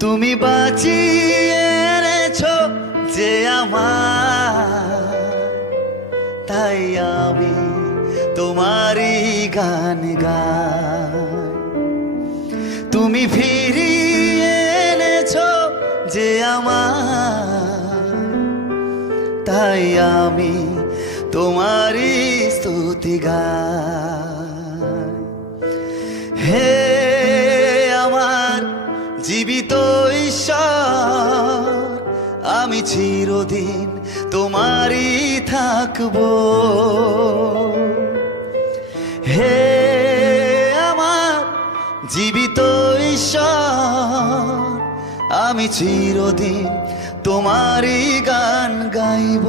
তুমি বাঁচিয়ে এনেছো যে আমার, তাই আমি তোমারই গান গাই। তুমি ফিরিয়ে এনেছো যে আমার, তাই আমি তোমারই স্তুতি গাই। হে আমার জীবিত ঈশ্বর, আমি চিরদিন তোমারই থাকবো। হে আমার জীবিত ঈশ্বর, আমি চিরদিন তোমারই গান গাইব।